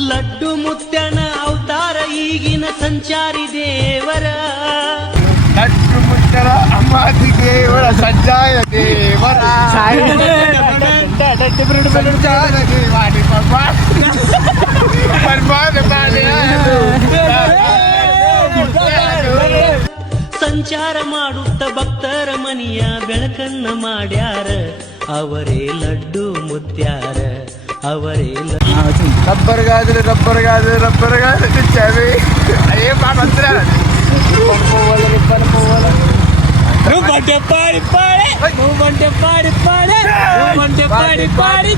ಲಡ್ಡು ಮುತ್ತನ ಅವತಾರ ಈಗಿನ ಸಂಚಾರಿ ದೇವರ ಲಡ್ಡು ಮುತ್ತರ ಅಮ್ಮಾದಿ ದೇವರ ಸಂಚಾರ ದೇವರ ಸಂಚಾರ ದೇವಾಡಿ ಸಂಚಾರ ಮಾಡುತ್ತ ಭಕ್ತರ ಮನಿಯ ಬೆಳಕನ್ನ ಮಾಡ್ಯಾರ ಅವರೇ ಲಡ್ಡು ಮುತ್ಯಾರ ಅವರೇ ರಬ್ಬರ್ಗಾದ್ರೆ ಚಾವೆ ಅಯ್ಯೇ ಮಾತ್ರ ಪಾಡಿ